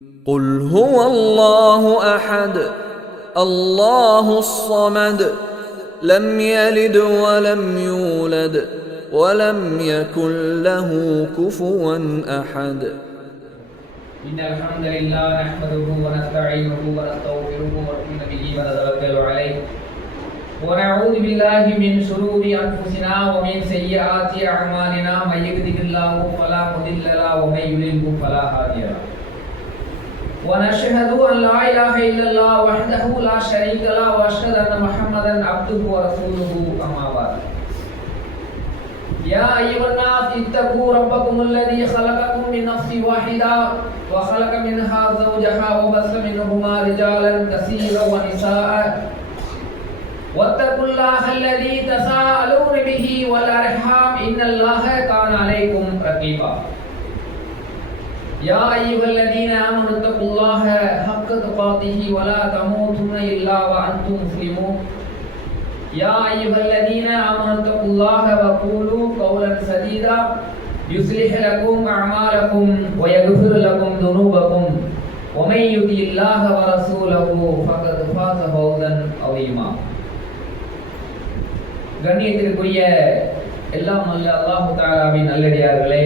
قل هو الله أحد الله الصمد لم يلد ولم يولد ولم يكن له كفوا أحد. إن الحمد لله نحمده ونستعينه ونستغفره ونؤمن به ونتوكل عليه ونعوذ بالله من شرور أنفسنا ومن سيئات أعمالنا من يهده الله فلا مضل له ومن يضلل فلا هادي له ونشهد أن لا إله إلا الله وحده لا شريك له وأشهد أن محمدا عبده ورسوله أما بعد. يا أيها الناس اتقوا ربكم الذي خلقكم من نفس واحدة وخلق منها زوجها وبث منهما رجالا كثيرا ونساء واتقوا الله الذي تساءلون به والأرحام إن الله كان عليكم رقيبا. يا أيها الذين آمنوا اتقوا الله حق تقاته ولا تموتن إلا وأنتم مسلمون. يا أيها الذين آمنوا اتقوا الله وقولوا قولا سديدا يصلح لكم أعمالكم ويغفر لكم ذنوبكم ومن يطع الله ورسوله فقد فاز فوزا عظيما. கண்ணியத்திற்குரிய எல்லாம் அல்ல அல்லாஹ் தஆலாவின் நல்லடியார்களே,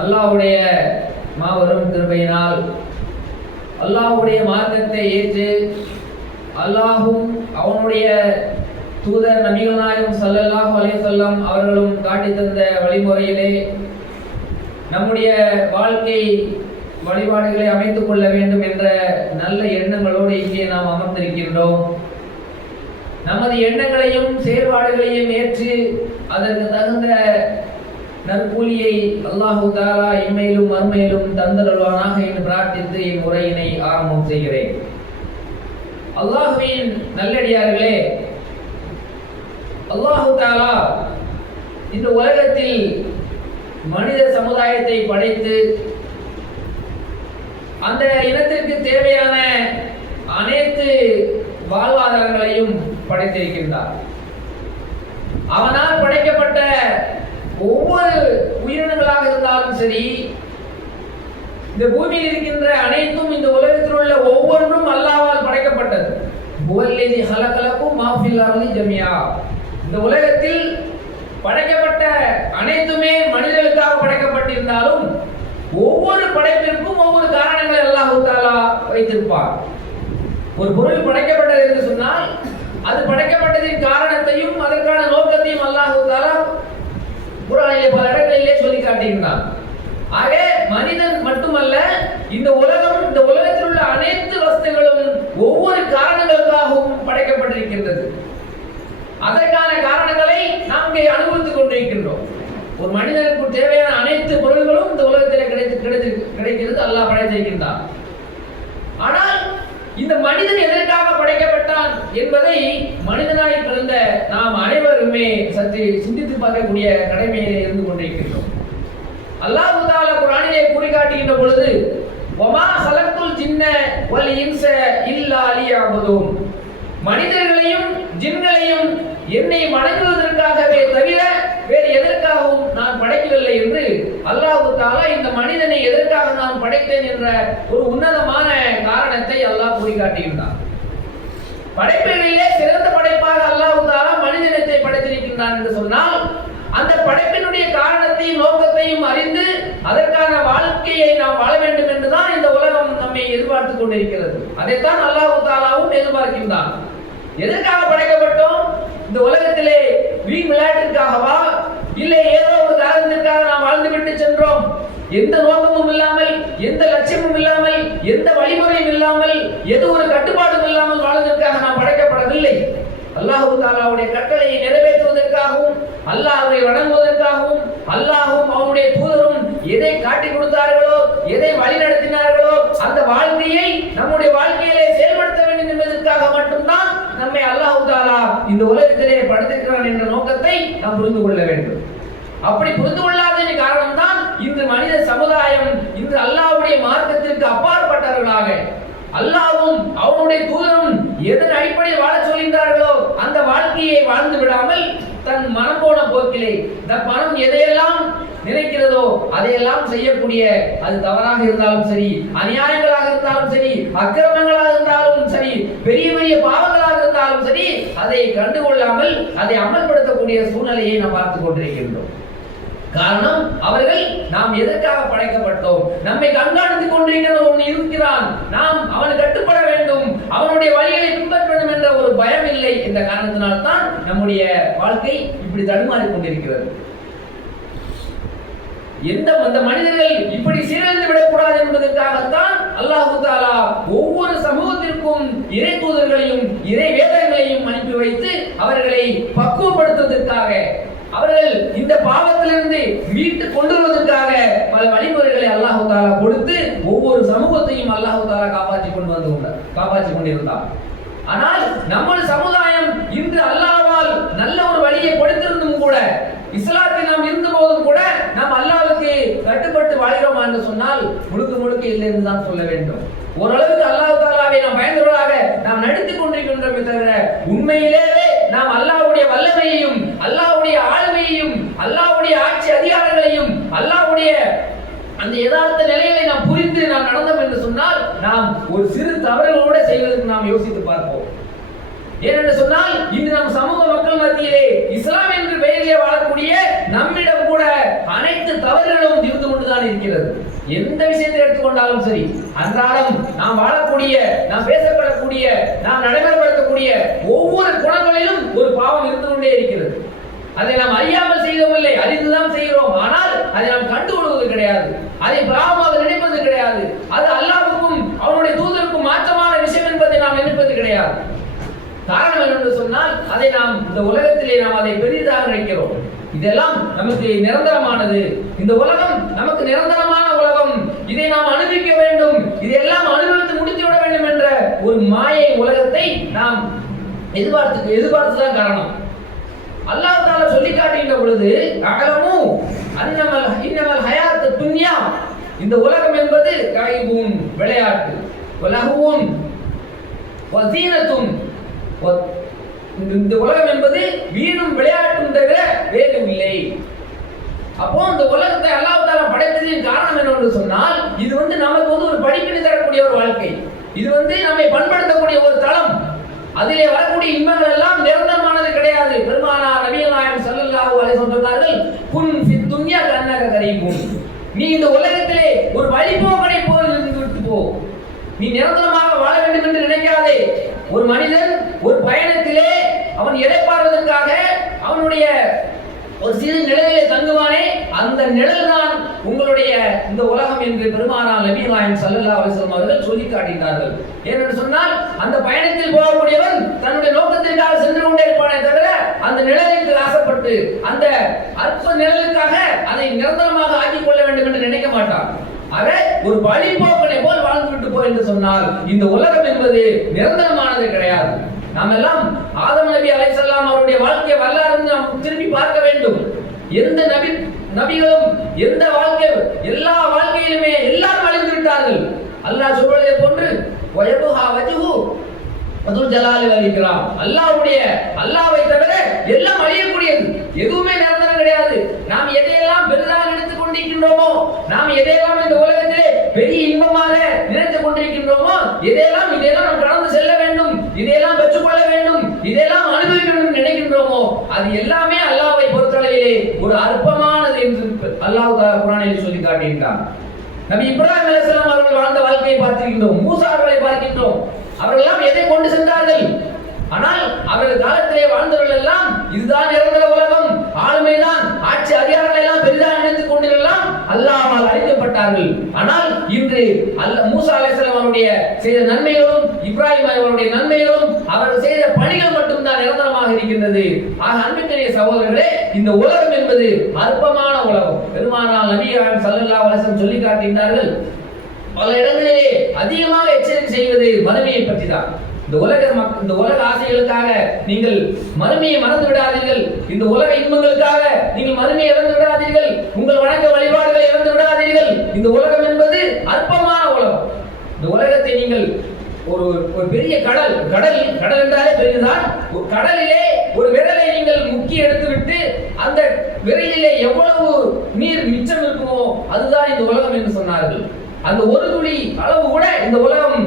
அல்லாஹ்வுடைய மாபெரும் கிருபையினால் அல்லாஹ்வுடைய மார்க்கத்தை ஏற்று அல்லாஹும் அவனுடைய தூதர் நபிகள் நாயகம் ஸல்லல்லாஹு அலைஹி வஸல்லம் அவர்களும் காட்டி தந்த வழிமுறையிலே நம்முடைய வாழ்க்கை வழிபாடுகளை அமைத்துக் கொள்ள வேண்டும் என்ற நல்ல எண்ணங்களோடு இங்கே நாம் அமர்ந்திருக்கின்றோம். நமது எண்ணங்களையும் செயல்பாடுகளையும் ஏற்று அதற்கு தகுந்த நற்கூலியை அல்லாஹு தஆலா இம்மையிலும் மறுமையிலும் தந்தருள்வானாக என்று பிரார்த்தித்து இம்முறையினை ஆரம்பம் செய்கிறேன். அல்லாஹ்வின் நல்லடியார்களே, அல்லாஹு தஆலா இந்த உலகத்தில் மனித சமுதாயத்தை படைத்து அந்த இனத்திற்கு தேவையான அனைத்து வாழ்வாதாரங்களையும் படைத்திருக்கின்றார். அவனால் படைக்கப்பட்ட ஒவ்வொரு உயிரினங்களாக இருந்தாலும் சரி, இந்த பூமியில் இருக்கின்ற அனைத்தும் இந்த உலகத்தில் உள்ள ஒவ்வொன்றும் அல்லாஹ்வால் படைக்கப்பட்டது. ஹுவல்லதி ஹலகலக்கும் மா ஃபில் அர்தி ஜமியா. இந்த உலகத்தில் படைக்கப்பட்ட அனைத்துமே மனிதர்களுக்காக படைக்கப்பட்டிருந்தாலும் ஒவ்வொரு படைப்பிற்கும் ஒவ்வொரு காரணங்களை அல்லாஹ் தஆலா வைத்திருப்பார். ஒரு பொருள் படைக்கப்பட்டது என்று சொன்னால் அது படைக்கப்பட்டதின் காரணத்தையும் அதற்கான நோக்கத்தையும் அல்லாஹ் தஆலா குர்ஆனிலே பல இடங்களிலே சொல்லி காட்டுகிறார். ஆக மனிதன் மட்டுமல்ல, இந்த உலகம், இந்த உலகத்தில் உள்ள அனைத்து வஸ்துகளும் ஒவ்வொரு காரணங்களுக்காகவும் படைக்கப்பட்டிருக்கின்றது. அதற்கான காரணங்களை நாம் இங்கே அனுபவித்துக் கொண்டிருக்கின்றோம். ஒரு மனிதனுக்கு தேவையான அனைத்து பொருள்களும் இந்த உலகத்தில் கிடைக்கிறது, அல்லாஹ் படைத்திருக்கின்றான். ஆனால் இந்த மனிதன் எதற்காக படைக்கப்பட்டான் என்பதை மனிதனாய் பிறந்த நாம் அனைவருமே சற்று சிந்தித்து பார்க்கக்கூடிய கடமையிலே இருந்து கொண்டிருக்கின்றோம். அல்லாஹ் தஆலா குர்ஆனிலே குறிகாட்டுகின்ற பொழுது வமா ஹலக்துல் ஜின்ன வல் இன்ஸ இல்லா லியஅபுதூன், மனிதர்களையும் ஜின்களையும் என்னை வணங்குவதற்காகவே தவிர வேறு எதற்காகவும் நான் படைக்கவில்லை என்று அல்லாஹ் தஆலா இந்த மனிதனை எதற்காக நான் படைத்தேன் என்ற ஒரு உன்னதமான காரணத்தை அல்லாஹ் குறிகாட்டுகின்றான். படைப்புகளிலே சிறந்த படைப்பாக அல்லாஹ் தஆலா மனிதனத்தை படைத்திருக்கின்றான் என்று சொன்னால் அந்த படைப்பினுடைய காரணத்தையும் நோக்கத்தையும் அறிந்து அதற்கான வாழ்க்கையை நாம் வாழ வேண்டும் என்றுதான் இந்த உலகம் நம்மை எதிர்பார்த்துக் கொண்டிருக்கிறது. அதைத்தான் அல்லாஹ் தஆலாவும் எதிர்பார்க்கின்றான். எதற்காக படைக்கப்பட்டோம்? இந்த உலகத்திலே வீண் விளையாட்டிற்காகவா, இல்லை ஏதோ ஒரு காரணத்திற்காக நாம் வாழ்ந்துவிட்டு சென்றோம்? எந்த நோக்கமும் இல்லாமல், எந்த லட்சியமும் இல்லாமல், எந்த வழிமுறையும் இல்லாமல், எது ஒரு கட்டுப்பாடும் இல்லாமல் வாழ்வதற்காக நாம் படைக்கப்படவில்லை. அல்லாஹ் தஆலாவுடைய கட்டளையை நிறைவேற்றுவதற்காகவும், அல்லாஹ்வை வணங்குவதற்காகவும், அல்லாஹ்வும் அவனுடைய தூதரும் எதை காட்டி கொடுத்தார்களோ, எதை வழி நடத்தினார்களோ அந்த வாழ்க்கையை நம்முடைய வாழ்க்கையிலே செயல்படுத்த வேண்டும் என்பதற்காக மட்டும்தான் நம்மை அல்லாஹ் தஆலா இந்த உலகத்திலே படைத்திருக்கிறான் என்ற நோக்கத்தை நாம் புரிந்து கொள்ள வேண்டும். அப்படி புரிந்து கொள்ளாததின் காரணம் தான் இந்த மனித சமுதாயம் இன்று அல்லாஹ்வுடைய மார்க்கத்திற்கு அப்பாற்பட்டவர்களாக, அல்லாஹ்வும் அவனுடைய தூதரும் எதன் அடிப்படையில் வாழ சொல்கின்றார்களோ அந்த வாழ்க்கையை வாழ்ந்து விடாமல் தன் மனம் போன போக்கிலே, தன் மனம் எதையெல்லாம் நினைக்கிறதோ அதையெல்லாம் செய்யக்கூடிய, அது தவறாக இருந்தாலும் சரி, அநியாயங்களாக இருந்தாலும் சரி, அக்கிரமங்களாக இருந்தாலும் சரி, பெரிய பெரிய பாவங்களாக இருந்தாலும் சரி, அதை கண்டுகொள்ளாமல் அதை அமல்படுத்தக்கூடிய சூழ்நிலையை நாம் பார்த்துக் கொண்டிருக்கின்றோம். காரணம், அவர்கள் நாம் எதற்காக படைக்கப்பட்டோம், நம்மை கண்காணித்துக் கொண்டிருக்கிறவன் இருக்கிறான், நாம் அவனுக்கு கட்டுப்பட வேண்டும், அவனுடைய வழிகளை பின்பற்ற வேண்டும் என்ற ஒரு பயம் இல்லை. இந்த காரணத்தினால்தான் நம்முடைய வாழ்க்கை இப்படி தடுமாறிக் கொண்டிருக்கிறது. அந்த மனிதர்கள் இப்படி சீரழிந்து விடக்கூடாது என்பதற்காகத்தான் அல்லாஹு தஆலா ஒவ்வொரு சமூகத்திற்கும் இறை தூதர்களையும் இறை வேதங்களையும் அனுப்பி வைத்து அவர்களை பக்குவப்படுத்துவதற்காக, அவர்கள் இந்த பாவத்திலிருந்து மீட்டு கொண்டு வருவதற்காக பல வழிமுறைகளை அல்லாஹு தஆலா கொடுத்து ஒவ்வொரு சமூகத்தையும் அல்லாஹு தஆலா காப்பாற்றிக் கொண்டிருந்தார். ஆனால் நமது சமுதாயம் இன்று அல்லாஹ்வால் நல்ல ஒரு வழியை கொடுத்திருந்தும் கூட, இஸ்லாத்தில் நாம் இருந்த போதும் கூட நாம் அல்லாஹ்வுக்கு கட்டுப்பட்டு வாழ்கிறோம் என்று சொன்னால் முழுக்க இல்லை என்று தான் சொல்ல வேண்டும். ஓரளவுக்கு அல்லாஹ் தஆலாவை நாம் பயந்தவர்களாக நாம் நடித்துக் கொண்டிருக்கின்றோமே தவிர, உண்மையிலேயே நாம் அல்லாஹ்வுடைய வல்லமையையும் அல்லாஹ்வுடைய ஆளுமையையும் அல்லாஹ்வுடைய ஆட்சி அதிகாரங்களையும் அல்லாஹ்வுடைய அந்த யதார்த்த நிலைகளை நாம் புரிந்து நாம் நடந்தோம் என்று சொன்னால் நாம் ஒரு சிறு தவறுகளோடு செய்வதற்கு நாம் யோசித்து பார்ப்போம். ஏனென்று சொன்னால் இன்று நம் சமூக மக்கள் மத்தியிலே இஸ்லாம் என்று பெயரிலே வாழக்கூடிய நம்மிடம் கூட அனைத்து தவறுகளும் இருந்து கொண்டுதான் இருக்கிறது. எந்த விஷயத்தை எடுத்துக்கொண்டாலும் சரி, அன்றாடம் நாம் வாழக்கூடிய, நாம் பேசப்படக்கூடிய, நாம் நடைமுறைப்படுத்தக்கூடிய ஒவ்வொரு குணங்களிலும் ஒரு பாவம் இருந்து கொண்டே இருக்கிறது. அதை நாம் அறியாமல் செய்தோமில்லை, அறிந்துதான் செய்கிறோம். ஆனால் அதை நாம் கண்டுகொள்வது கிடையாது, அதை பாவமாக நினைப்பது கிடையாது. அது அல்லாஹ்வுக்கும் அவனுடைய தூதருக்கும் மாற்றமான விஷயம் என்பதை நாம் நினைப்பது கிடையாது. காரணம் என்னென்று சொன்னால், அதை நாம் இந்த உலகத்திலே நாம் அதை பெரிதாக நினைக்கிறோம். இதெல்லாம் நமக்கு நிரந்தரமானது, இந்த உலகம் நமக்கு நிரந்தரமான உலகம், இதை நாம் அனுபவிக்க வேண்டும், இதெல்லாம் அனுபவித்து முடித்துவிட வேண்டும் என்ற ஒரு மாயை உலகத்தை நாம் எதிர்பார்த்துதான் காரணம். அல்லாஹ் தஆலா சொல்லி காட்டுகின்ற பொழுது, அகலமு இன்னமல் ஹயாத்து துன்யா, இந்த உலகம் என்பது கைபுன் விளையாட்டு, வலஹுன் வஸீனத்துன், இந்த உலகம் என்பது வீணும் விளையாட்டும் தவிர வேறு இல்லை. அப்போ இந்த உலகத்தை அல்லாஹ் தஆலா படைத்ததின் காரணம் என்னவென்று சொன்னால், இது நமக்கு ஒரு படிப்பினை தரக்கூடிய ஒரு வாழ்க்கை, இது நம்மை பண்படுத்தக்கூடிய ஒரு தளம். அதிலே வரக்கூடிய இன்பங்கள் எல்லாம் நிரந்தரமானது கிடையாது. பெருமானார் நபிகள் நாயகம் ஸல்லல்லாஹு அலைஹி வஸல்லம் சொன்னார்கள், குன் ஃபித் துன்யா கன்னக கரீபுன், நீ இந்த உலகத்திலே ஒரு வழிபோக்கனை போல் இருந்து விட்டு போ, நீ நிரந்தரமாக வாழ வேண்டும் என்று நினைக்காதே. ஒரு மனிதன் ஒரு பயணத்திலே அவன் இளைப்பாறுவதற்காக அவனுடைய ஒரு சிறு நிழலிலே தங்குவானே, அந்த நிழல் தான் உங்களுடைய இந்த உலகம் என்று பெருமானார் நபிகள் நாயகம் ஸல்லல்லாஹு அலைஹி வஸல்லம் அவர்கள் சொல்லி காட்டினார்கள். ஏனென்று சொன்னால், அந்த பயணத்தில் போகக்கூடியவன் தன்னுடைய நோக்கத்திற்காக சென்று கொண்டே இருப்பானே தவிர, அந்த நிழலுக்கு ஆசைப்பட்டு அந்த அற்ப நிழலுக்காக அதை நிரந்தரமாக ஆக்கிக் கொள்ள வேண்டும் என்று நினைக்க மாட்டான். ஆக ஒரு வழிபோக்கனை போல் வாழ்ந்து விட்டு போ என்று சொன்னால், இந்த உலகம் என்பது நிரந்தரமானது கிடையாது. நாம் எல்லாம் ஆதம் நபி அலைஹிஸ்ஸலாம் அவருடைய வாழ்க்கை வரலாறு நாம் திரும்பி பார்க்க வேண்டும். எந்த நபிகளும் எந்த வாழ்க்கை, எல்லா வாழ்க்கையிலுமே எல்லாரும் அழிந்து விட்டார்கள். அல்லாஹ் சொல்வதை போன்று வயபுஹா வஜ்ஹு அதுல் ஜலாலி வல் இக்ராம், அல்லாஹ்வை தவிர எல்லாம் அழியக்கூடியது, எதுவுமே நிரந்தரம் கிடையாது. நாம் எதையெல்லாம் பெரிதாக நினைத்துக் கொண்டிருக்கின்றோமோ, நாம் எதையெல்லாம் இந்த உலகத்திலே பெரிய இன்பமாக நினைத்துக் கொண்டிருக்கின்றோமோ, இதையெல்லாம் நாம் கடந்து செல்ல வேண்டும், இதையெல்லாம் பெற்றுக்கொள்ள வேண்டும், இதையெல்லாம் அனுபவிக்க வேண்டும் நினைக்கின்றோமோ, அது எல்லாமே அல்லாஹ்வை பொறுத்தளவிலே ஒரு அற்பமானது என்று அல்லாஹ் குர்ஆனில் சொல்லி காட்டுகின்றான். நபி இப்ராஹிம் அலைஹிஸ்ஸலாம் அவர்கள் வாழ்ந்த வாழ்க்கையை பார்த்திருக்கின்றோம், மூசா அவர்களை பார்க்கின்றோம். அவர்களெல்லாம் எதை கொண்டு சென்றார்கள்? ஆனால் அவர்கள் காலத்திலே வாழ்ந்தவர்கள் எல்லாம் இதுதான் நிரந்தர உலகம், ஆளுமைதான், ஆட்சி அதிகாரங்களை எல்லாம் பெரிதாக நினைத்துக் கொண்டிருக்கலாம், அல்லாஹ்வால் அழிக்கப்பட்டார்கள். ஆனால் இன்று மூசா அலைஹிஸ்ஸலாம் அவருடைய செய்த நன்மைகளும் இப்ராஹிம் அவருடைய நன்மைகளும் அவர்கள் செய்த பணிகள் மட்டும்தான் நிரந்தரமாக இருக்கின்றது. ஆக அன்பிற்குரிய சகோதரர்களே, இந்த உலகம் என்பது அற்பமான உலகம். பெருமானார் நபிகள் ஸல்லல்லாஹு அலைஹி வஸல்லம் சொல்லி காட்டுகின்றார்கள், பல இடங்களிலே அதிகமாக எச்சரிக்கை செய்வது மறுமையை பற்றி தான். இந்த உலக ஆசைகளுக்காக நீங்கள் மறுமையை மறந்து விடாதீர்கள், இந்த உலக இன்பங்களுக்காக நீங்கள் மறுமையை இழந்து விடாதீர்கள், உங்கள் வணக்க வழிபாடுகளை இழந்து விடாதீர்கள். இந்த உலகம் என்பது அற்பமான உலகம். இந்த உலகத்தை நீங்கள் ஒரு பெரிய கடல் என்றாலே பெரியதான். கடலிலே ஒரு விரலை நீங்கள் முக்கி எடுத்துவிட்டு அந்த விரலிலே எவ்வளவு நீர் மிச்சம் இருக்குமோ அதுதான் இந்த உலகம் என்று சொன்னார்கள். அந்த ஒரு துளி அளவு கூட இந்த உலகம்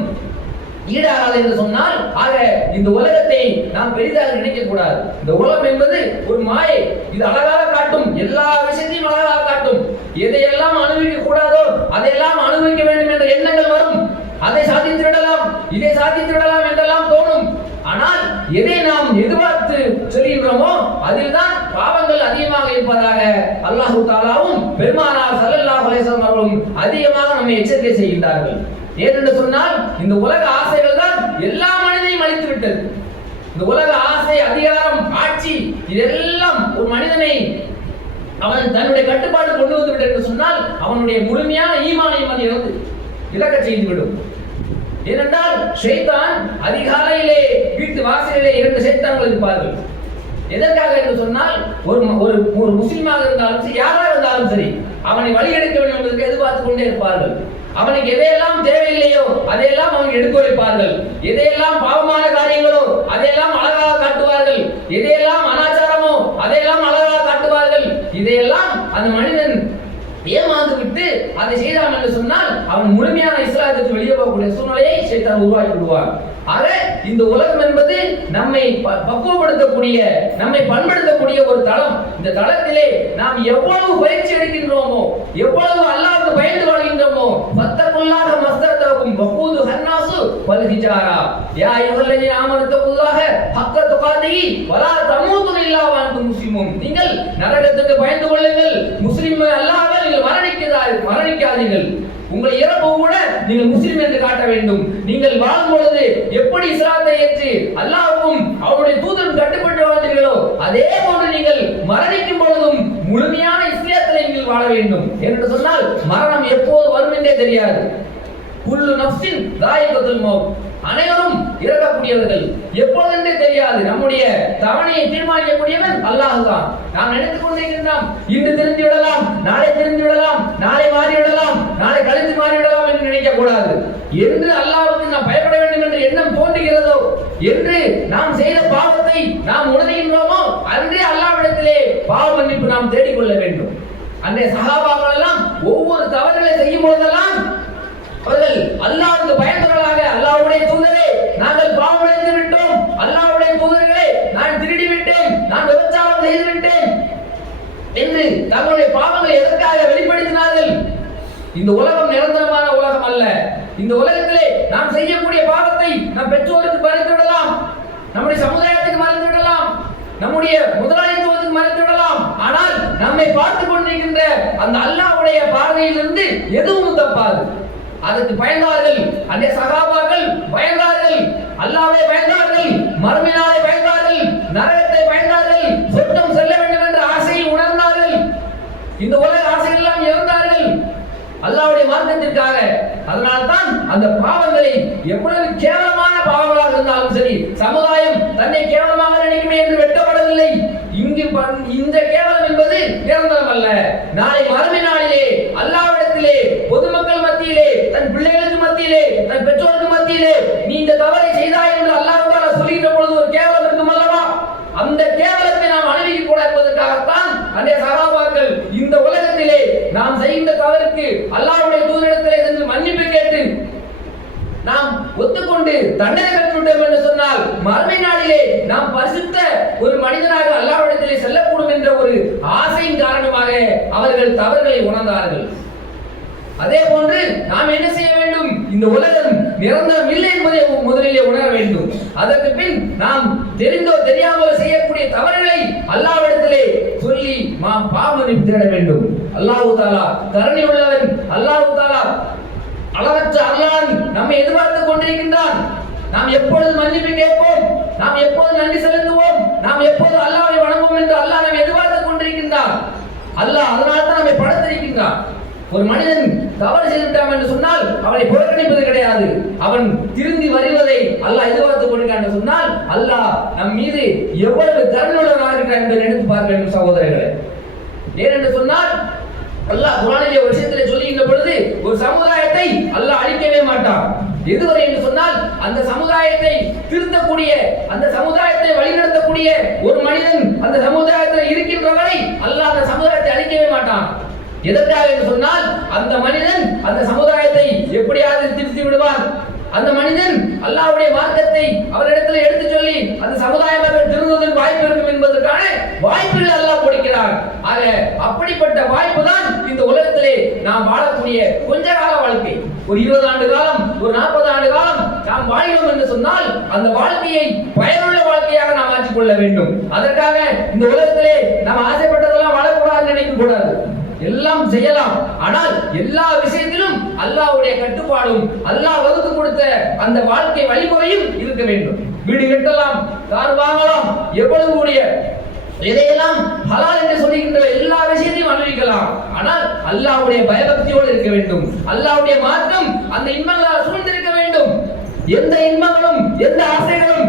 ஈடாகாது என்று சொன்னால், ஆக இந்த உலகத்தை நாம் பெரிதாக நினைக்க கூடாது. இந்த உலகம் என்பது ஒரு மாயை. இது அழகாக காட்டும், எல்லா விஷயத்தையும் அழகாக காட்டும். எதையெல்லாம் அனுபவிக்க கூடாதோ அதையெல்லாம் அனுபவிக்க வேண்டும் என்ற எண்ணங்கள் வரும். அதை சாதித்து விடலாம், இதை சாதித்து விடலாம் என்றெல்லாம் தோணும். ஆனால் எதை நாம் எதிர்பார்த்து சொல்கின்றோமோ அதில் தான் பாவங்கள் அதிகமாக இருப்பதாக அல்லாஹு தாலாவும் பெருமானார் ஸல்லல்லாஹு அலைஹி வஸல்லம் அவர்களும் அதிகமாக நம்மை எச்சரிக்கை செய்கின்றார்கள். ஏனென்று சொன்னால் இந்த உலக ஆசைகள் தான் எல்லா மனிதனையும் அழித்து விட்டது. இந்த உலக ஆசை, அதிகாரம், ஆட்சி இதெல்லாம் ஒரு மனிதனை அவன் தன்னுடைய கட்டுப்பாடு கொண்டு வந்து விட்டது என்று சொன்னால் அவனுடைய முழுமையான ஈமானையும் அது இழக்க செய்துவிடும். ஏனென்றால் ஷைத்தான் அதிகாலையிலே வீட்டு வாசலிலே 2 ஷைத்தான்கள் இருப்பார்கள். எதற்காக என்று சொன்னால் ஒரு முஸ்லிமாக இருந்தாலும் சரி, யாராக இருந்தாலும் சரி, அவனை வழி எடுக்க வேண்டும் என்பதற்கு எதிர்பார்த்து கொண்டே இருப்பார்கள். அவனுக்கு எதையெல்லாம் தேவையில்லையோ அதையெல்லாம் அவனுக்கு எடுத்து வைப்பார்கள். எதையெல்லாம் பாவமான காரியங்களோ அதையெல்லாம் அழகாக காட்டுவார்கள். எதையெல்லாம் அனாச்சாரமோ அதையெல்லாம் அழகாக காட்டுவார்கள். இதையெல்லாம் அந்த மனிதன் ஏமாந்து விட்டு அதை செய்தான் என்று சொன்னால் அவன் முழுமையான இஸ்லாத்திற்கு வெளியே போகக்கூடிய சூழ்நிலையை ஷைத்தான் உருவாக்கி விடுவார். ஆக இந்த உலகம் என்பது நம்மை பக்குவப்படுத்தக்கூடிய, நம்மை பண்படுத்தக்கூடிய ஒரு தளம். இந்த தளத்திலே நாம் எவ்வளவு பயிற்சி எடுக்கின்றோமோ, எவ்வளவு அல்லாஹ்வுக்கு பயந்து வாழ்கின்றோமோ, ஃபத்தகுல்லாஹ மஸ்ததகும் வகூது ஹன்னாசு வல் ஹிஜாரா யா அய்யுஹல்லதீன ஆமனு தகுல்லாஹ ஹக்க துகாதிஹி வலா தமூதுன இல்லா வ அன்தும் முஸ்லிமூன். நீங்கள் நரகத்துக்கு பயந்து கொள்ளுங்கள், முஸ்லிம்கள் அல்லாஹ்வை நீங்கள் மரணிக்காதீர்கள். உங்கள் இறப்பு கூட நீங்கள் முஸ்லிம் என்று காட்ட வேண்டும். நீங்கள் வாழும் பொழுது எப்படி இஸ்லாத்தை ஏற்று அல்லாஹ்வுக்கும் அவருடைய தூதருக்கும் கட்டுப்பட்டு வாழ்ந்தீர்களோ அதே போன்று நீங்கள் மரணிக்கும் பொழுதும் முழுமையான இஸ்லாத்திலே நீங்கள் வாழ வேண்டும். என்று சொன்னால் மரணம் எப்போது வரும் என்றே தெரியாது. குல்லு நஃப்ஸின் தாயிகத்துல் மௌத், அனைவரும் இறக்கக்கூடியவர்கள், எப்பொழுதென்றே தெரியாது. நம்முடைய தவணையை தீர்மானிக்கக்கூடியவன் அல்லாஹ் தான். நாம் நினைத்துக் கொண்டிருக்கின்றோம் இன்று தெரிந்து விடலாம், நாளை தெரிந்து விடலாம், நாளை மாறி விடலாம், நாளை கழித்து மாறி விடலாம் என்று நினைக்க கூடாது. என்று அல்லாஹ்வுக்கு நாம் பயப்பட வேண்டும் என்று எண்ணம் தோன்றுகிறதோ, என்று நாம் செய்த பாவத்தை நாம் உணர்கின்றோமோ அன்றே அல்லாஹ்விடத்திலே பாவ மன்னிப்பு நாம் தேடிக்கொள்ள வேண்டும். அன்றைய சஹாபாக்கள் எல்லாம் ஒவ்வொரு தவறுகளை செய்யும் பொழுதெல்லாம் அவர்கள் அல்லாஹ்வுக்கு பயந்தவர்களாக, அல்லாஹ்வுடைய தூதரே நாங்கள் பாவம் இழைத்து விட்டோம், அல்லாஹ்வுடைய தூதர்களே நான் திருடி விட்டேன், நான் விபச்சாரம் செய்து விட்டேன் என்று தங்களுடைய பாவங்களை எதற்காக வெளிப்படுத்தினார்கள்? இந்த உலகம் நிரந்தரமான உலகம் அல்ல. இந்த உலகத்திலே நாம் செய்யக்கூடிய பாவத்தை நம் பெற்றோருக்கு மறைத்து விடலாம், நம்முடைய சமுதாயத்துக்கு மறைத்து விடலாம், நம்முடைய முதலாளித்துவத்துக்கு மறைத்து விடலாம். ஆனால் நம்மை பார்த்து கொண்டிருக்கின்ற அந்த அல்லாஹ்வுடைய பார்வையிலிருந்து எதுவும் தப்பாது. அதற்கு பயந்தார்கள். அந்த சகாபாக்கள் பயந்தார்கள், அல்லாஹ்வை பயந்தார்கள், மறுமை நாளை பயந்தார்கள், நரகத்தை பயந்தார்கள், சொர்க்கம் செல்ல வேண்டும் என்ற ஆசையை உணர்ந்தார்கள். இந்த உலக ஆசைகள் எல்லாம் இழந்தார்கள் அல்லாஹ்வுடைய மார்க்கத்திற்காக. அதனால்தான் அந்த பாவங்களை எவ்வளவு கேவலமான பாவங்களாக இருந்தாலும் சரி, சமுதாயம் தன்னை கேவலமாக நினைக்குமே என்று வெட்டப்படவில்லை. இங்கு இந்த கேவலம் என்பது நிரந்தரம் அல்ல. நாளை மறுமை நாளிலே அல்லாஹ்விடத்திலே பொதுமக்கள் மத்தியிலே, தன் பிள்ளைகளுக்கு மத்தியிலே, தன் பெற்றோருக்கு மத்தியிலே நீ இந்த தவறை செய்தாய் என்று அல்லாஹ் தஆலா சொல்லுகிற பொழுது ஒரு கேவலம் இருக்கும் அல்லவா? அந்த கேவலத்தை நாம் அனுபவிக்க கூடாது என்பதற்காகத்தான் அந்த சஹாபாக்கள் இந்த உலகத்திலே நாம் செய்கின்ற தவறுக்கு அல்லாஹ்வுடைய தூதரிடத்திலே சென்று மன்னிப்பு கேட்டு நாம் ஒத்துக்கொண்டு தண்டனை பெற்றுவிட்டோம் என்று சொன்னால் மறுமை நாளிலே நாம் பரிசுத்த ஒரு மனிதனாக அல்லாஹ்விடத்திலே செல்லக்கூடும் என்ற ஒரு ஆசையின் காரணமாக அவர்கள் தவறுகளை உணர்ந்தார்கள். அதே போன்று நாம் என்ன செய்ய வேண்டும்? இந்த உலகம் நிரந்தரம் இல்லை என்பதை முதலிலே உணர வேண்டும். அதற்கு பின் நாம் தெரிந்தோ தெரியாமலோ செய்யக்கூடிய தவறுகளை அல்லாஹ்விடத்திலே சொல்லி பாவ மன்னிப்பு தேட வேண்டும். அல்லாஹ் தஆலா கருணை உள்ளவன். அல்லாஹ் தஆலா அளவற்ற அல்லாஹ் நம்மை எதிர்பார்த்துக் கொண்டிருக்கின்றான். நாம் எப்பொழுது மன்னிப்பு கேட்போம், நாம் எப்போது நன்றி செலுத்துவோம், நாம் எப்போது அல்லாஹ்வை வணங்குவோம் என்று அல்லாஹ் நம்மை எதிர்பார்த்துக் கொண்டிருக்கின்றான். அல்லாஹ் அதனால தான் நம்மை படைத்திருக்கின்றான். ஒரு மனிதன் தவறு செய்துவிட்டான் என்று சொன்னால் அவனை புறக்கணிப்பது கிடையாது. அவன் திருந்தி வருவதை அல்லாஹ் எதிர்பார்த்துக் கொண்டிருக்கான் என்று சொன்னால் அல்லாஹ் நம் மீது எவ்வளவு கருணையுள்ளவனாக இருக்கிறான் என்பதை நினைத்து பார்க்க வேண்டும் சகோதரர்களே. ஏனென்று சொன்னால் அல்லாஹ் குர்ஆனிலே ஒரு விஷயத்திலே சொல்லுகின்ற பொழுது ஒரு சமுதாயத்தை அல்லாஹ் அழிக்கவே மாட்டான். எதுவரை என்று சொன்னால் அந்த சமுதாயத்தை திருத்தக்கூடிய, அந்த சமுதாயத்தை வழிநடத்தக்கூடிய ஒரு மனிதன் அந்த சமுதாயத்தில் இருக்கின்ற வரை அல்லாஹ் அந்த சமுதாயத்தை அழிக்கவே மாட்டான். எதற்காக என்று சொன்னால் அந்த மனிதன் அந்த சமுதாயத்தை எப்படியாவது திருத்தி விடுவான். அந்த மனிதன் அல்லாஹ்வுடைய மார்க்கத்தை அவரிடத்தில் எடுத்து சொல்லி அந்த சமுதாயம் திருந்துவதற்கு வாய்ப்பு இருக்கும் என்பதற்கான வாய்ப்புகள் அல்லாஹ் கொடுக்கிறான். ஆக அப்படிப்பட்ட வாய்ப்பு தான் இந்த உலகத்திலே நாம் வாழக்கூடிய கொஞ்ச கால வாழ்க்கை. ஒரு 20 ஆண்டு காலம், ஒரு 40 ஆண்டு காலம் நாம் வாழ்கிறோம் என்று சொன்னால் அந்த வாழ்க்கையை பயனுள்ள வாழ்க்கையாக நாம் மாற்றிக் கொள்ள வேண்டும். அதற்காக இந்த உலகத்திலே நாம் ஆசைப்பட்டதெல்லாம் வாழக்கூடாது நினைக்க கூடாது. எல்லாம் செய்யலாம், ஆனால் எல்லா விஷயத்திலும் அல்லாஹ்வுடைய கட்டுப்பாடும் அல்லாஹ் வகுத்து கொடுத்த அந்த வாழ்க்கை வழிமுறையும் இருக்க வேண்டும். வீடு கட்டலாம், கார் வாங்கலாம், எவ்வளவு கூடிய எதையெல்லாம் ஹலால் என்று சொல்லுகின்ற எல்லா விஷயத்தையும் அனுபவிக்கலாம். ஆனால் அல்லாஹ்வுடைய பயபக்தியோடு இருக்க வேண்டும். அல்லாஹ்வுடைய மார்க்கம் அந்த இன்பங்களால் சூழ்ந்திருக்க வேண்டும். எந்த இன்பங்களும், எந்த ஆசைகளும்,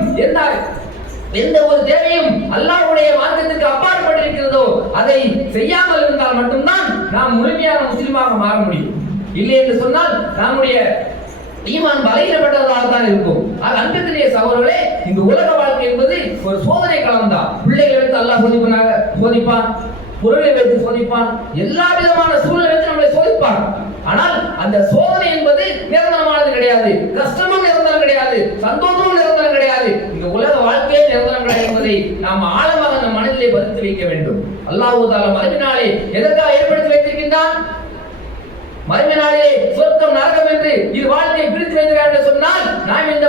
எந்த ஒரு தேவையும் அல்லாஹ்வுடைய மார்க்கத்துக்கு அப்பாற்பட்டிருக்கிறதோ அதை செய்யாமல் இருந்தால் மட்டும்தான் நாம் முழுமையான முஸ்லிமாக மாற முடியும். இல்லை என்று சொன்னால் நம்முடைய ஈமான் பலகீனப்பட்டதாக தான் இருக்கும். அன்பிற்குரிய சகோதரர்களே, இந்த உலக வாழ்க்கை என்பது ஒரு சோதனை களம் தான். பிள்ளைகளை வைத்து அல்லாஹ் சோதிப்பான், பொருளை வைத்து சோதிப்பான், எல்லா விதமான சூழ்நிலை வைத்து நம்மளை சோதிப்பான். ஆனால் அந்த சோதனை என்பது நிரந்தரமானது கிடையாது. கஷ்டமும் நிரந்தரம் கிடையாது, சந்தோஷமும் நிரந்தரம் கிடையாது. இந்த உலக வாழ்க்கையே நிரந்தரம் கிடையாது என்பதை நாம் ஆழமாக நம் மனதிலே பதித்து வைக்க வேண்டும். அல்லாஹ் தஆலா மறுமையினாலே எதற்காக ஏற்படுத்தி வைத்திருக்கின்றான்? மறுமையினாலே சொர்க்கம் நரகம் என்று இது வாழ்க்கையை பிரித்து வைக்கிறார் என்று சொன்னால் நாம் இந்த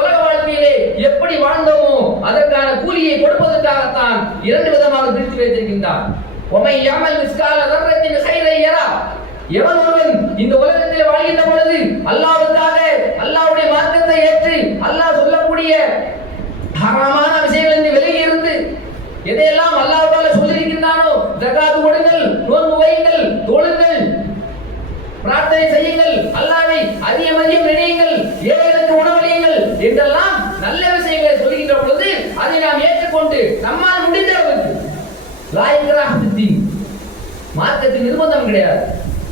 உலக வாழ்க்கையிலே எப்படி வாழ்ந்தோமோ அதற்கான கூலியை கொடுப்பதற்காகத்தான் 2 விதமாக பிரித்து வைத்திருக்கின்றான். ஒமை யமல் மிஸ்கால தர்ரத்தின் கைரை யரா. எவன் ஒருவன் இந்த உலகத்தில் வாழ்கின்ற பொழுது அல்லாஹ்வுக்காக அல்லாஹ்வுடைய மார்க்கத்தை ஏற்று அல்லாஹ் சொல்லக்கூடிய ஹராமான விஷயங்களிலிருந்து விலகி இருந்து எதையெல்லாம் அல்லாஹ்வால சொல்லியிருக்கின்றானோ, ஜகாத் கொடுங்கள், நோன்பு வையுங்கள், தொழுங்கள், பிரார்த்தனை செய்யுங்கள், அல்லாஹ்வை அதிகம் நினையுங்கள், ஏழைகளுக்கு உணவளியுங்கள் என்றெல்லாம் நல்ல விஷயங்களை சொல்லுகின்ற பொழுது அதை நாம் ஏற்றுக்கொண்டு நம்மால் முடிந்த அளவுக்கு மார்க்கத்தின் நிர்பந்தம் கிடையாது.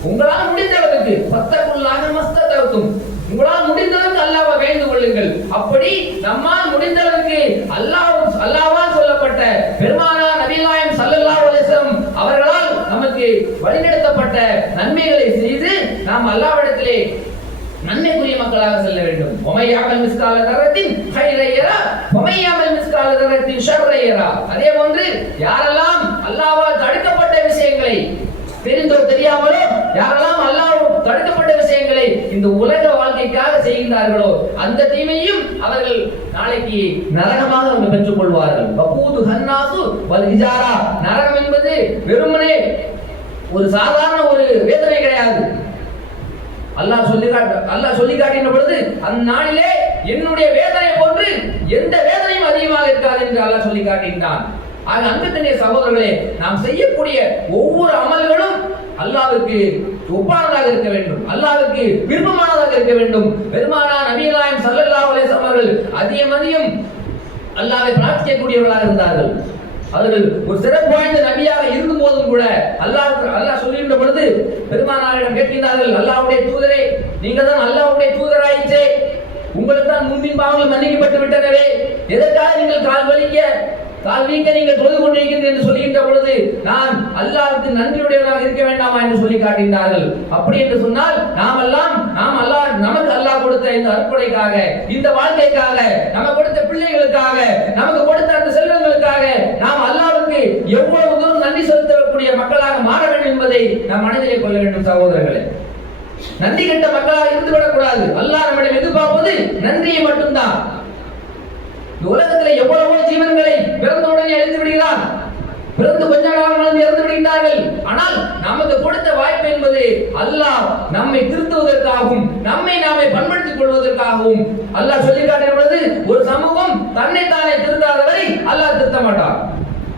உங்களால் முடிந்த அளவுக்கு பத்தக்குள்ளாக மஸ்ததவுக்கும், உங்களால் முடிந்த அளவுக்கு அல்லாஹ்வை வேண்டு கொள்ளுங்கள். அப்படி நம்மால் முடிந்த அளவுக்கு அல்லாஹ்வால் சொல்லப்பட்ட பெருமானார் நபி நாயகம் ஸல்லல்லாஹு அலைஹி வஸல்லம் அவர்களால் நமக்கு வழிநடத்தப்பட்ட நன்மைகளை செய்து நாம் அல்லாஹ்விடத்திலே நன்மைக்குரிய மக்களாக செல்ல வேண்டும். ஒமையாமல் மிஸ்கால தரத்தின் கைரையரா, ஒமையாமல் மிஸ்கால தரத்தின் ஷர்ரையரா. அதே போன்று யாரெல்லாம் அல்லாஹ்வால் தடுக்கப்பட்ட விஷயங்களை தெரிந்தோ தெரியாமலோ யாரெல்லாம் அல்லாஹ் தடுக்கப்பட்ட விஷயங்களை இந்த உலக வாழ்க்கைக்காக செய்கின்றார்களோ அந்த தீமையும் அவர்கள் நாளைக்கு நரகமாக அவங்க பெற்றுக் கொள்வார்கள். வகூது ஹன்னாசு வல் ஹிஜாரா. நரகம் என்பது வெறுமனே ஒரு சாதாரண ஒரு வேதனை கிடையாது. அல்லாஹ் சொல்லி காட்டின பொழுது அந்த நாளிலே என்னுடைய வேதனை போன்று எந்த வேதனையும் அதிகமாக இருக்காது என்று அல்லாஹ் சொல்லி காட்டினான். ஆக அன்புக்குரிய சகோதரர்களே, நாம் செய்யக்கூடிய ஒவ்வொரு அமல்களும் அல்லாஹ்வுக்கு ஒப்பானதாக இருக்க வேண்டும், அல்லாஹ்வுக்கு விருப்பமானதாக இருக்க வேண்டும். பெருமானார் நபி நாயகம் ஸல்லல்லாஹு அலைஹி வஸல்லம் அவர்கள் அதிகம் அல்லாஹ்வை பிரார்த்திக்கக்கூடியவர்களாக இருந்தார்கள். அவர்கள் ஒரு சிறப்பு வாய்ந்த நபியாக இருந்த போதும் கூட அல்லாஹ் சொல்லுகின்ற பொழுது பெருமானாரிடம் கேட்கின்றார்கள், அல்லாஹ்வுடைய தூதரே, நீங்கள் தான் அல்லாஹ்வுடைய தூதராயிற்றே, உங்களுக்கு தான் முன்பின் பாவங்கள் மன்னிக்கப்பட்டு விட்டனவே, எதற்காக நீங்கள் கால் வீங்க நீங்கள் தொழுது கொண்டிருக்கிறீர்கள் என்று சொல்லுகின்ற பொழுது நான் அல்லாஹ்வுக்கு நன்றியுடையவனாக இருக்க வேண்டாமா என்று சொல்லி காட்டுகின்றார்கள். அப்படி என்று சொன்னால் நாம் நமக்கு அல்லாஹ் கொடுத்த இந்த அற்புடைக்காக, இந்த வாழ்க்கைக்காக, நமக்கு கொடுத்த பிள்ளைகளுக்காக, நமக்கு கொடுத்த அந்த செல்வங்களுக்காக நாம் அல்லாஹ்வுக்கு எவ்வளவு தூரம் நன்றி செலுத்தக்கூடிய மக்களாக மாற வேண்டும் என்பதை நாம் மனதிலே கொள்ள வேண்டும். சகோதரர்களே, நன்றி கெட்ட மக்களாக இருந்து விடக்கூடாது. அல்லாஹ் நம்மிடம் எதிர்பார்ப்பது நன்றியை மட்டும்தான். இந்த உலகத்தில் எவ்வளவோ ஜீவன்களை பிறந்தவுடனே அழித்து விடுகிறார், பிறந்து கொஞ்ச காலம் இறந்து விடுகிறார்கள். ஆனால் நமக்கு கொடுத்த வாய்ப்பு என்பது அல்லாஹ் நம்மை திருத்துவதற்காகவும் நாமே பண்படுத்திக் கொள்வதற்காகவும் அல்லாஹ் சொல்லி காட்டின பொழுது ஒரு சமூகம் தன்னை தானே திருத்தாதவரை அல்லாஹ் திருத்த மாட்டார்.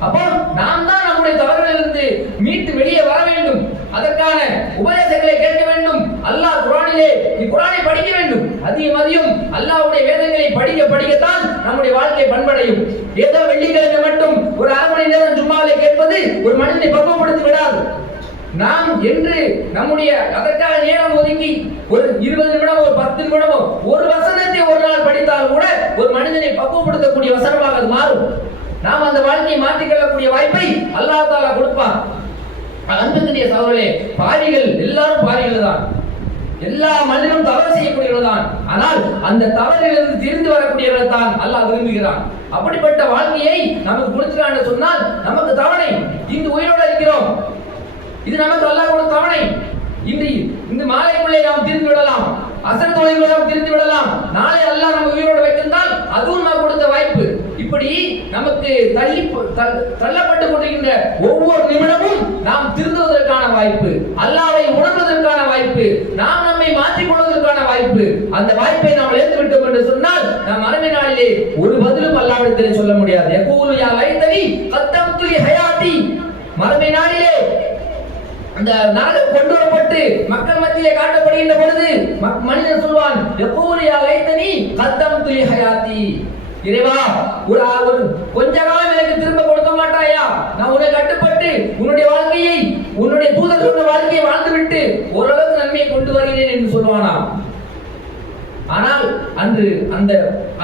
அப்போ நாம் தான் நம்முடைய தவறுகளிலிருந்து மீட்டு வெளியே வர வேண்டும். அதற்கான உபதேசங்களை கேட்க வேண்டும். அல்லாஹ் குர்ஆனிலே குர்ஆனை படிக்க வேண்டும். அதிகம் அல்லாஹ்வுடைய வேதங்களை படிக்கத்தான் நம்முடைய வாழ்க்கை பண்படையும். ஏதோ வெள்ளிக்கிழமை மட்டும் ஒரு அரை மணி நேரம் ஜும்மாவை கேட்பது ஒரு மனிதனை பக்குவப்படுத்தி விடாது. நாம் என்று நம்முடைய அதற்காக நேரம் ஒதுக்கி ஒரு 20 நிமிடமோ 10 நிமிடமோ 1 பக்குவப்படுத்தக்கூடிய வசனமாக அது மாறும். நாம் அந்த வாழ்க்கையை மாற்றிக்கொள்ளக்கூடிய வாய்ப்பை அல்லாஹ் தஆலா கொடுப்பான். அன்புக்குரிய சகோதரர்களே, பாவிகள் எல்லாரும் பாவிகள் தான், எல்லா மனிதனும் தவறு செய்யக்கூடியவர்கள் தான். ஆனால் அந்த தவறிலிருந்து திரும்பி வரக்கூடியவர்கள் தான் அல்லாஹ் விரும்புகிறான். அப்படிப்பட்ட வாழ்க்கையை நமக்கு கொடுத்துட்டான்னு சொன்னால் நமக்கு தவணை. இந்த உயிரோடு இருக்கிறோம், இது நமக்கு அல்லாஹ் கொடுத்த தவணை. இந்த மாலைக்குள்ளே நாம் திருந்து விடலாம், அசர் தொழில்களை நாம் திருந்து விடலாம். நாளை அல்லாஹ் நம்ம உயிரோடு வைத்திருந்தால் அதுவும் நமக்கு கொடுத்த வாய்ப்பு. இப்படி நமக்கு தள்ளப்பட்டு கொண்டிருக்கின்ற ஒவ்வொரு நிமிடமும் நாம் திருந்துவதற்கான வாய்ப்பு, அல்லாஹ்வை உணர்வதற்கான வாய்ப்பு, நாம் நம்மை மாற்றிக் கொள்வதற்கான வாய்ப்பு. அந்த வாய்ப்பை நாம் இழந்து விட்டோம் என்று சொன்னால் நாம் மறுமை நாளிலே ஒரு பதிலும் அல்லாஹ்விடத்தில் சொல்ல முடியாது. யகூலு யா லைதனி கத்தம்து லி ஹயாத்தி. மறுமை நாளிலே அந்த நரகம் கொண்டு வரப்பட்டு மக்கள் மத்தியிலே காட்டப்படுகின்ற பொழுது மனிதன் சொல்வான், யகூலு யா லைதனி கத்தம்து லி ஹயாத்தி. இறைவா, ஒரு கொஞ்ச காலம் எனக்கு திரும்ப கொடுக்க மாட்டாயா? நான் உன்னை கட்டுப்பட்டு உன்னுடைய வாழ்க்கையை, உன்னுடைய தூதர் சொன்ன வாழ்க்கையை வாழ்ந்துவிட்டு ஓரளவுக்கு நன்மையை கொண்டு வருகிறேன் என்று சொல்வானா? ஆனால் அன்று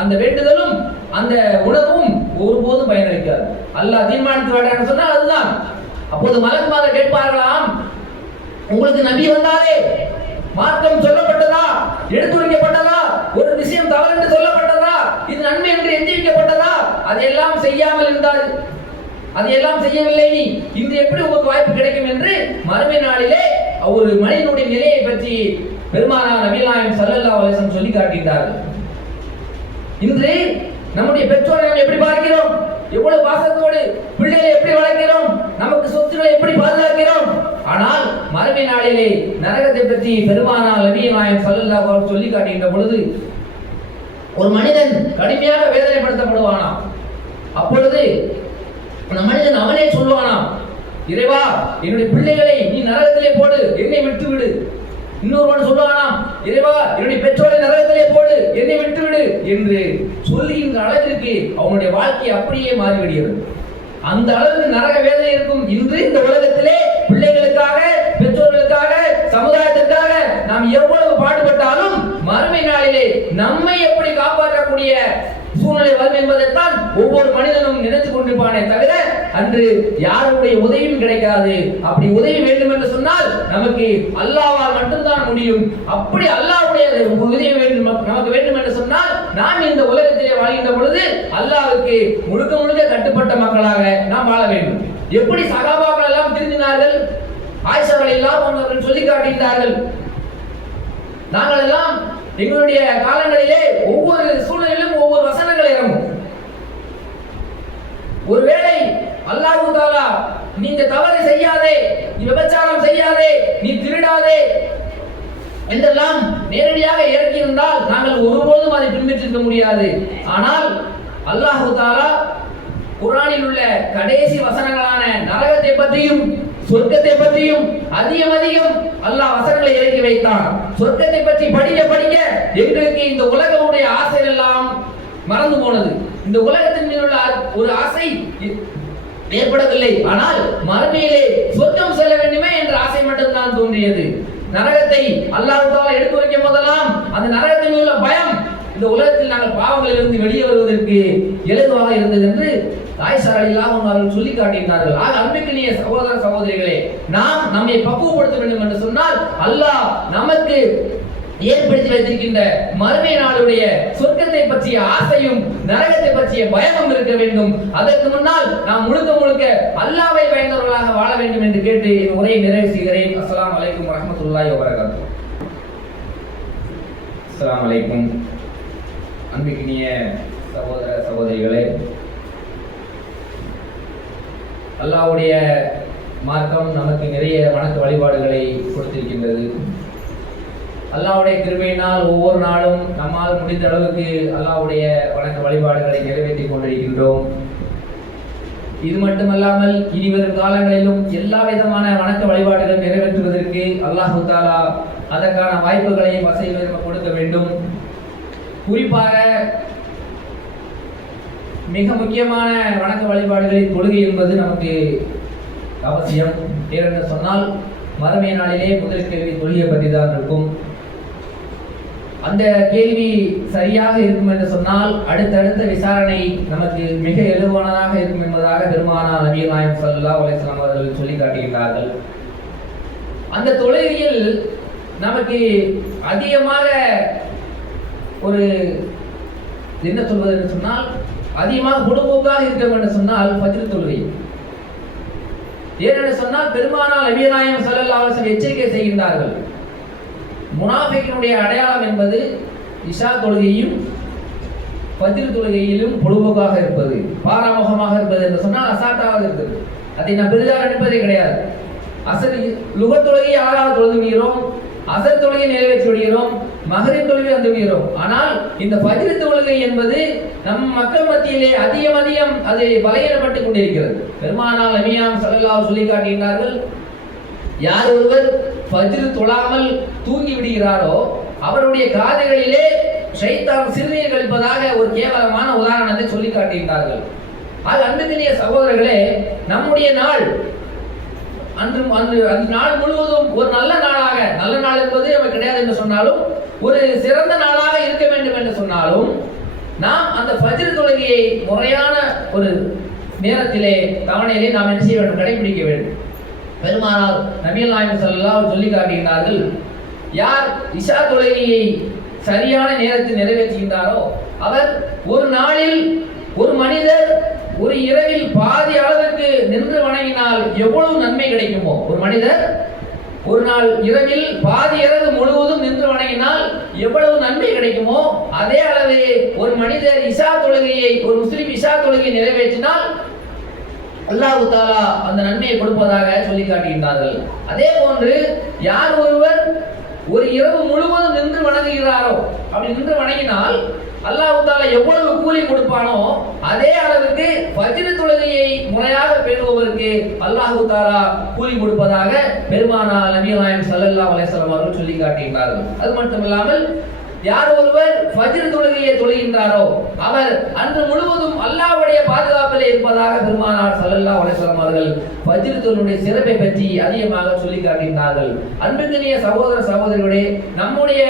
அந்த வேண்டுதலும் அந்த உணர்வும் ஒருபோதும் பயனளிக்காது. அல்லாஹ் தீர்மானித்து விட்டான்னு சொன்னால் அதுதான். அப்போது மலக்குமார்கள் கேட்பார்களாம், உங்களுக்கு நபி வந்தாலே மார்க்கம் சொல்லப்பட்டதா, எடுத்துரைக்கப்பட்டதா, ஒரு விஷயம் தவறு என்று சொல்லப்பட்டதா, இது நன்மை என்று எச்சரிக்கப்பட்டதா? அதையெல்லாம் செய்யாமல் இருந்தால், அதையெல்லாம் செய்யவில்லை, நீ இன்று எப்படி உங்களுக்கு வாய்ப்பு கிடைக்கும் என்று மறுமை நாளிலே ஒரு மனிதனுடைய நிலையை பற்றி பெருமானார் நபிகள் நாயகம் ஸல்லல்லாஹு அலைஹி வஸல்லம் சொல்லி காட்டுகிறார்கள். இன்று நம்முடைய பெற்றோரை நாம் எப்படி பார்க்கிறோம், எவ்வளவு பாசத்தோடு பிள்ளைகளை எப்படி வளர்க்கிறோம், நமக்கு சொத்துக்களை எப்படி பாதுகாக்கிறோம். ஆனால் மறுமை நாளிலே நரகத்தை பற்றி பெருமானார் நபிகள் நாயகம் ஸல்லல்லாஹு அலைஹி வஸல்லம் சொல்லி காட்டுகின்ற பொழுது ஒரு மனிதன் கடுமையாக வேதனைப்படுத்தப்படுவானாம். அப்பொழுது அந்த மனிதன் அவனே சொல்வானாம், இறைவா, என்னுடைய பிள்ளைகளை நீ நரகத்திலே போடு, என்னை விட்டு விடு. இன்னொருவன் சொல்வானாம், இறைவா, என்னுடைய பெற்றோரை நரகத்திலே போடு, என்னை விட்டு விடு என்று சொல்லுகின்ற அளவிற்கு அவனுடைய வாழ்க்கை அப்படியே மாறிவிடுகிறது. அந்த அளவுக்கு நரக வேதனை இருக்கும். இன்று இந்த உலகத்திலே பிள்ளைகளுக்காக, பெற்றோர்களுக்காக, சமுதாயத்திற்காக நாம் எவ்வளவு பாடுபட்டாலும் மறுமை நாளிலே நம்மை எப்படி காப்பாற்றக்கூடிய சூழ்நிலை வரும் என்பதைத்தான் ஒவ்வொரு மனிதனும் நினைத்துக் கொண்டிருப்பானே தவிர அன்று யாருடைய உதவியும் கிடைக்காது. அப்படி உதவி வேண்டும் என்று சொன்னால் நமக்கு அல்லாஹ்வால் மட்டும்தான் முடியும். அப்படி அல்லாஹ்வுடைய உதவி வேண்டும் நமக்கு வேண்டும் என்று சொன்னால் நாம் இந்த உலகத்திலே வாழ்கின்ற பொழுது அல்லாஹ்வுக்கு முழுக்க முழுக்க கட்டுப்பட்ட மக்களாக நாம் வாழ வேண்டும். எப்படி சகாபாக்கள் எல்லாம் திருந்தினார்கள், ஆயிஷா ரலியல்லாஹு அன்ஹா சொல்லி காட்டுகிறார்கள். நாங்கள் எல்லாம் எங்களுடைய காலங்களிலே ஒவ்வொரு சூழ்நிலையிலும் ஒவ்வொரு வசனங்கள் இறங்கும். ஒருவேளை அல்லாஹ் தஆலா நீ இந்த தவறை செய்யாதே, நீ விபச்சாரம் செய்யாதே, நீ திருடாதே என்றெல்லாம் நேரடியாக இறக்கி இருந்தால் நாங்கள் ஒருபோதும் அதை பின்பற்றிருக்க முடியாது. ஆனால் அல்லாஹ் தஆலா குர்ஆனில் உள்ள கடைசி வசனங்களான நரகத்தை பற்றியும் சொர்க்கத்தை பற்றியும் அதிகம் அல்லாஹ் வசனங்களை இறக்கி வைத்தான். சொர்க்கத்தை பற்றி படிக்க படிக்க எங்களுக்கு இந்த உலகமுடைய ஆசை எல்லாம் மறந்து போனது. இந்த உலகத்தின் மீது உள்ள ஒரு ஆசை ஏற்படவில்லை. ஆனால் மறுமையிலே சொர்க்கம் செல்ல வேண்டுமே என்ற ஆசை மட்டும்தான் தோன்றியது. நரகத்தை அல்லாஹ் தஆலா எடுத்து வைக்கும் போதெல்லாம் அந்த நரகத்தின் மீது உள்ள பயம் இந்த உலகத்தில் நாங்கள் பாவங்களிலிருந்து வெளியே வருவதற்கு இலகுவாக இருந்தது என்று ஆயிஷா ரலியல்லாஹு அன்ஹா அவர்கள் சொல்லி காட்டினார்கள். ஆக அன்பிற்குரிய சகோதர சகோதரிகளே, நாம் நம்மை பக்குவப்படுத்த வேண்டும் என்று சொன்னால் அல்லாஹ் நமக்கு ஏற்படுத்தி வைத்திருக்கின்ற மறுமை நாளுடைய சொர்க்கத்தை பற்றிய ஆசையும் நரகத்தை பற்றிய பயமும் இருக்க வேண்டும். அதற்கு முன்னால் நாம் முழுக்க முழுக்க அல்லாஹ்வை பயந்தவர்களாக வாழ வேண்டும் என்று கேட்டு என் உரையை நிறைவு செய்கிறேன். அஸ்ஸலாமு அலைக்கும் வரஹ்மத்துல்லாஹி வபரகாத்துஹு. அஸ்ஸலாமு அலைக்கும். அன்பிற்குரிய சகோதர சகோதரிகளே, அல்லாஹ்வுடைய மார்க்கம் நமக்கு நிறைய வணக்க வழிபாடுகளை கொடுத்திருக்கின்றது. அல்லாஹ்வுடைய கிருபையினால் ஒவ்வொரு நாளும் நம்மால் முடிந்த அளவுக்கு அல்லாஹ்வுடைய வணக்க வழிபாடுகளை நிறைவேற்றிக் கொண்டிருக்கின்றோம். இது மட்டுமல்லாமல் இனி வரும் காலங்களிலும் எல்லா விதமான வணக்க வழிபாடுகள் நிறைவேற்றுவதற்கு அல்லாஹ் தஆலா அதற்கான வாய்ப்புகளையும் வசதிகளையும் கொடுக்க வேண்டும். குறிப்பாக மிக முக்கியமான வணக்க வழிபாடுகளின் தொழுகை என்பது நமக்கு அவசியம். ஏனென்று சொன்னால் மறுமை நாளிலே முதல் கேள்வி தொழுகை பற்றி தான் இருக்கும். அந்த கேள்வி சரியாக இருக்கும் என்று சொன்னால் அடுத்தடுத்த விசாரணை நமக்கு மிக எளிவானதாக இருக்கும் என்பதாக பெருமானார் நபிகள் நாயகம் ஸல்லல்லாஹு அலைஹி வஸல்லம் அவர்கள் சொல்லி காட்டுகின்றார்கள். அந்த தொழுகையில் நமக்கு அதிகமாக ஒரு என்ன சொல்வது என்று சொன்னால் அதிகமாக பொடுபோக்காக இருக்க என்று சொன்னால் ஃபஜ்ர் தொழுகை. ஏனென்று சொன்னால் பெருமானார் நபிகள் நாயகம் ஸல்லல்லாஹு அலைஹி வஸல்லம் எச்சரிக்கை செய்கின்றார்கள். முனாஃபிக்கினுடைய அடையாளம் என்பது இஷா தொழுகையும் ஃபஜ்ர் தொழுகையிலும் பொழுதுபோக்காக இருப்பது, பாராமுகமாக இருப்பது என்று சொன்னால் அசாட்டாக இருப்பது. அதை நாம் பெரிதாக நினைப்பதே கிடையாது. அசர் லுகர் தொழுகையை யாராவது தொழுது விடுகிறோம், அசர் தொழுகையை நிறைவேற்றி விடுகிறோம், மகரிப் தொழுகை வந்து விடுகிறோம். ஆனால் இந்த ஃபஜ்ர் தொழுகை என்பது நம் மக்கள் மத்தியிலே அதிகம் அது பலையிடப்பட்டுக் கொண்டிருக்கிறது. பெருமானார் நபியாம் ஸல்லல்லாஹு சொல்லி காட்டுகின்றார்கள், யார் ஒருவர் ஃபஜ்ர் தொழாமல் தூங்கி விடுகிறாரோ அவருடைய காதுகளிலே ஷைத்தான் சிறுநீர் கழிப்பதாக ஒரு கேவலமான உதாரணத்தை சொல்லி காட்டுகின்றார்கள். அது அன்புக்குரிய சகோதரர்களே, நம்முடைய நாள் அந்த நாள் முழுவதும் ஒரு நல்ல நாளாக, நல்ல நாள் என்பது நமக்கு கிடையாது என்று சொன்னாலும் ஒரு சிறந்த நாளாக இருக்க வேண்டும் என்று சொன்னாலும் நாம் அந்த ஃபஜ்ர் தொழுகையை முறையான ஒரு நேரத்திலே தவணையிலே நாம் என்ன செய்ய வேண்டும், கடைபிடிக்க வேண்டும். பெருமானார் நபிகள் நாயகம் ஸல்லல்லாஹு அலைஹி சொல்லி காட்டுகின்றார்கள், யார் இஷா தொழுகையை சரியான நேரத்தில் நிறைவேற்றுகின்றாரோ அவர் ஒரு நாளில் ஒரு மனிதர் ஒரு இரவில் பாதி அளவிற்கு நின்று வணங்கினால் எவ்வளவு நன்மை கிடைக்குமோ, ஒரு மனிதர் ஒரு நாள் இரவில் பாதி இரவு முழுவதும் நின்று வணங்கினால் எவ்வளவு நன்மை கிடைக்குமோ அதே அளவு ஒரு மனிதர் இஷா தொழுகையை, ஒரு முஸ்லிம் இஷா தொழுகையை நிறைவேற்றினால் அல்லாஹ் தஆலா அந்த நன்மையை கொடுப்பதாக சொல்லி காட்டுகின்றார்கள். அதே போன்று யார் ஒருவர் ஒரு இரவு முழுவதும் நின்று வணங்குகிறாரோ, அப்படி நின்று வணங்கினால் அல்லாஹ் தஆலா எவ்வளவு கூலி கொடுப்பானோ அதே அளவுக்கு ஃபஜ்ர் தொழுகையை முறையாக பேணுபவருக்கு அல்லாஹ் தஆலா கூலி கொடுப்பதாக பெருமானார் நபிகள் நாயகம் ஸல்லல்லாஹு அலைஹி வஸல்லம் அவர்கள் சொல்லி காட்டுகின்றார்கள். அது மட்டுமில்லாமல் யார் ஒருவர் ஃபஜ்ர் தொழுகையை தொழுகின்றாரோ அவர் அன்று முழுவதும் அல்லாஹ்வுடைய பாதுகாப்பிலே இருப்பதாக பெருமானார் ஸல்லல்லாஹு அலைஹி வஸல்லம் அவர்கள் ஃபஜ்ர் தொழுகையுடைய சிறப்பை பற்றி அதிகமாக சொல்லி காட்டுகின்றார்கள். அன்புக்குரிய சகோதர சகோதரிகளே, நம்முடைய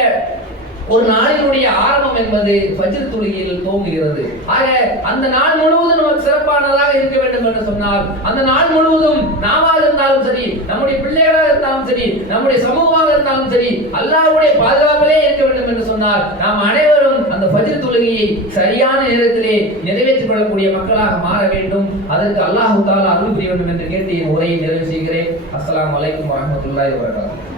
ஒரு நாளினுடைய ஆரம்பம் என்பது ஃபஜ்ர் தொழுகையில் துவங்குகிறது. ஆக அந்த நாள் முழுவதும் நமக்கு சிறப்பானதாக இருக்க வேண்டும் என்று சொன்னால் அந்த நாள் முழுவதும் நாமாக இருந்தாலும் சரி, நம்முடைய பிள்ளைகளாக இருந்தாலும் சரி, நம்முடைய சமூகமாக இருந்தாலும் சரி, அல்லாஹ்வுடைய பாதுகாப்பிலே இருக்க வேண்டும் என்று சொன்னால் நாம் அனைவரும் அந்த ஃபஜ்ர் தொழுகையை சரியான நேரத்திலே நிறைவேற்றிக் கொள்ளக்கூடிய மக்களாக மாற வேண்டும். அதற்கு அல்லாஹ் தஆலா அருள் புரிய வேண்டும் என்று கேட்டு என் உரையை நிறைவு செய்கிறேன். அஸ்ஸலாமு அலைக்கும் வரஹ்மத்துல்லாஹி வபரகாத்துஹு.